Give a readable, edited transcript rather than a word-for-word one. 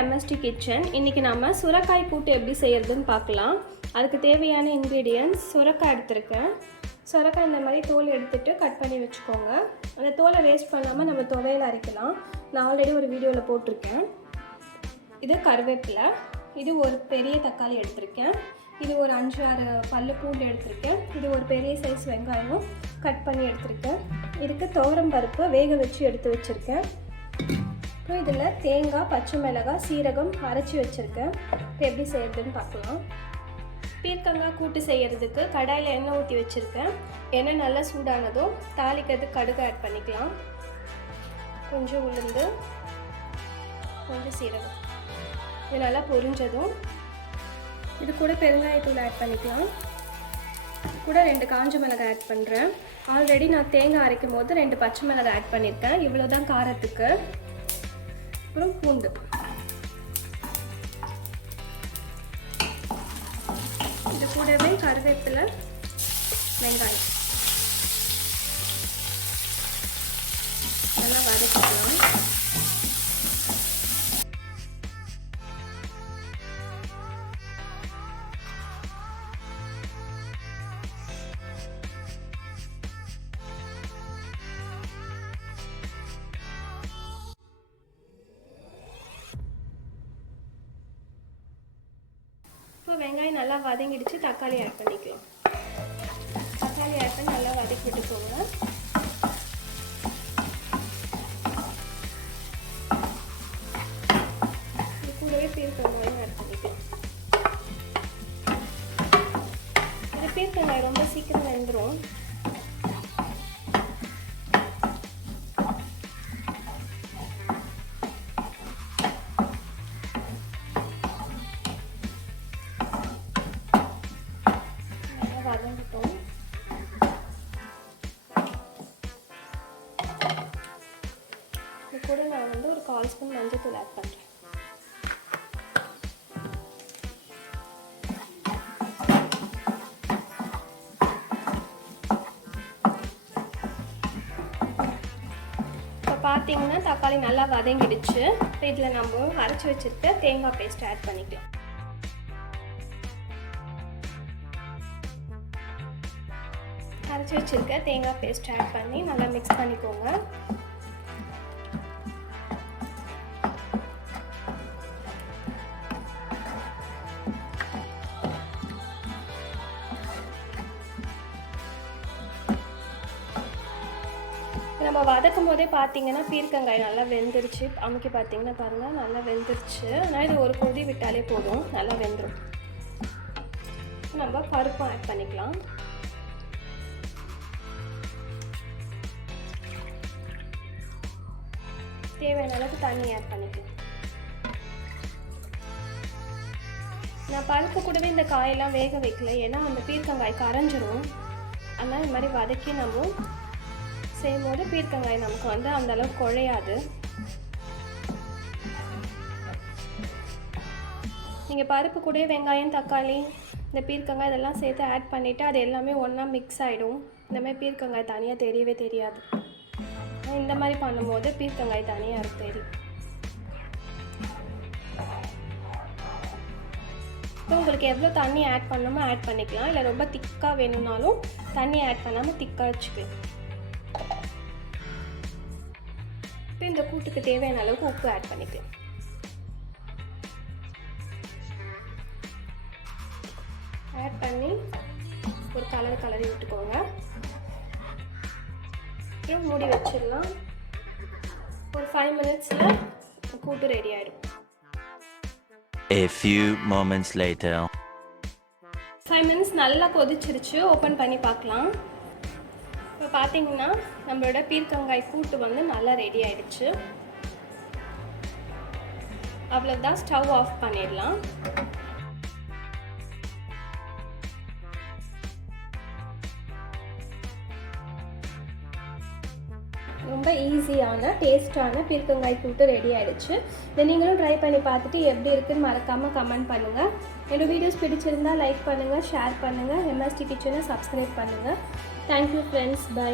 MSD Kitchen. இன்னைக்கு நாம சுரக்காய் கூட்டு எப்படி செய்யறதுன்னு பார்க்கலாம். அதுக்கு தேவையான ingredients சுரக்காய் எடுத்துர்க்கேன். சுரக்காய் இந்த மாதிரி தோல் எடுத்துட்டு கட் பண்ணி வெச்சுக்கோங்க. அந்த தோலை வேஸ்ட் பண்ணாம நம்ம துவையல் அரைக்கலாம். நான் ஆல்ரெடி ஒரு வீடியோல போட்டுருக்கேன். இது கருவேப்பிலை. இது ஒரு பெரிய தக்காளி எடுத்துர்க்கேன். இது ஒரு 5-6 பல்லு பூண்டு எடுத்துர்க்கேன். இது ஒரு பெரிய சைஸ் வெங்காயம் கட் பண்ணி எடுத்துர்க்கேன். இதுக்கு துவரம் பருப்பு வேக வச்சு எடுத்து வச்சிருக்கேன். இதில் தேங்காய், பச்சை மிளகாய், சீரகம் அரைச்சி வச்சுருக்கேன். இப்போ எப்படி செய்யறதுன்னு பார்க்கலாம். பீர்க்கங்காய் கூட்டு செய்கிறதுக்கு கடாயில் எண்ணெய் ஊற்றி வச்சுருக்கேன். எண்ணெய் நல்லா சூடானதும் தாளிக்கிறதுக்கு கடுகு ஆட் பண்ணிக்கலாம். கொஞ்சம் உளுந்து, கொஞ்சம் சீரகம். இது நல்லா பொரிஞ்சதும் இது கூட பெருங்காயத்தூள் ஆட் பண்ணிக்கலாம். கூட 2 காஞ்ச மிளகாய் ஆட் பண்ணுறேன். ஆல்ரெடி நான் தேங்காய் அரைக்கும் போது 2 பச்சை மிளகாய் ஆட் பண்ணியிருக்கேன். இவ்வளோ தான் காரத்துக்கு. அப்புறம் பூண்டு, இது கூடவே கருவேப்பிலை, வெங்காயம் நல்லா வதக்கிக்கலாம். இப்போ வெங்காயம் நல்லா வதங்கிடுச்சு. தக்காளி ஆட் பண்ணிக்கலாம். தக்காளி ஆட் பண்ணி நல்லா வதக்கி விட்டுக்கோங்க. இது கூடவே பீர்க்கங்காயம் ஆட் பண்ணிக்கலாம். இது பீர்க்கங்காயம் ரொம்ப சீக்கிரம் வெந்துடும். இது கூட நான் ஒரு 1/4 ஸ்பூன் மஞ்சள் ஆட் பண்ணுறேன். இப்போ பார்த்தீங்கன்னா தக்காளி நல்லா வதங்கிடுச்சு. இப்போ இதில் நம்ம அரைச்சி வச்சுருக்க தேங்காய் பேஸ்ட் ஆட் பண்ணிக்கலாம். அரைச்சி வச்சுருக்க தேங்காய் பேஸ்ட் ஆட் பண்ணி நல்லா மிக்ஸ் பண்ணிக்கோங்க. நம்ம வதக்கும் போதே பார்த்தீங்கன்னா பீர்க்கங்காய் நல்லா வெந்துருச்சு. அமுக்கி பார்த்தீங்கன்னா பாருங்கள் நல்லா வெந்துருச்சு. ஆனால் இது ஒரு கொதி விட்டாலே போதும், நல்லா வெந்துடும். நம்ம பருப்பும் ஆட் பண்ணிக்கலாம். தேவையான அளவுக்கு தண்ணி ஆட் பண்ணிக்கலாம். நான் பருப்பு கூடவே இந்த காயெல்லாம் வேக வைக்கல, ஏன்னா அந்த பீர்க்கங்காய் கரைஞ்சிரும். அதனால் இந்த மாதிரி வதக்கி நம்ம செய்யும்போது பீர்க்கங்காய் நமக்கு அந்த அளவுக்கு குழையாது. நீங்கள் பருப்பு கூட வெங்காயம், தக்காளி, இந்த பீர்க்கங்காய் இதெல்லாம் சேர்த்து ஆட் பண்ணிவிட்டு அது எல்லாமே ஒன்றா மிக்ஸ் ஆகிடும். இந்தமாதிரி பீர்க்கங்காய் தனியாக தெரியவே தெரியாது. இந்த மாதிரி பண்ணும்போது பீர்க்கங்காய் தனியாக இருக்கு தெரியும். இப்போ உங்களுக்கு எவ்வளோ தண்ணி ஆட் பண்ணணுமோ ஆட் பண்ணிக்கலாம். இல்லை ரொம்ப திக்காக வேணும்னாலும் தண்ணி ஆட் பண்ணாமல் திக்காக வச்சுக்கலாம். இப்போ இந்த கூட்டுக்கு தேவையான அளவுக்கு உப்பு ஆட் பண்ணிக்கலாம். ஆட் பண்ணி ஒரு கலரி விட்டுக்கோங்க. அப்புறம் மூடி வச்சிடலாம். ஒரு 5 மினிட்ஸில் கூட்டு ரெடி ஆகிடும். A few moments later. 5 minutes நல்லா கொதிச்சிருச்சு. ஓப்பன் பண்ணி பார்க்கலாம். இப்போ பார்த்தீங்கன்னா நம்மளோட பீர்க்கங்காய் கூட்டு நல்லா ரெடி ஆயிடுச்சு. அவ்வளோதான், ஸ்டவ் ஆஃப் பண்ணிடலாம். ரொம்ப ஈஸியான டேஸ்டான பீர்க்கங்காய் கூட்டு ரெடி ஆயிடுச்சு. இதை நீங்களும் ட்ரை பண்ணி பார்த்துட்டு எப்படி இருக்குன்னு மறக்காமல் கமெண்ட் பண்ணுங்கள். என்னோட வீடியோஸ் பிடிச்சிருந்தா லைக் பண்ணுங்கள், ஷேர் பண்ணுங்கள், MSD கிச்சனை சப்ஸ்கிரைப் பண்ணுங்கள். Thank you friends, by.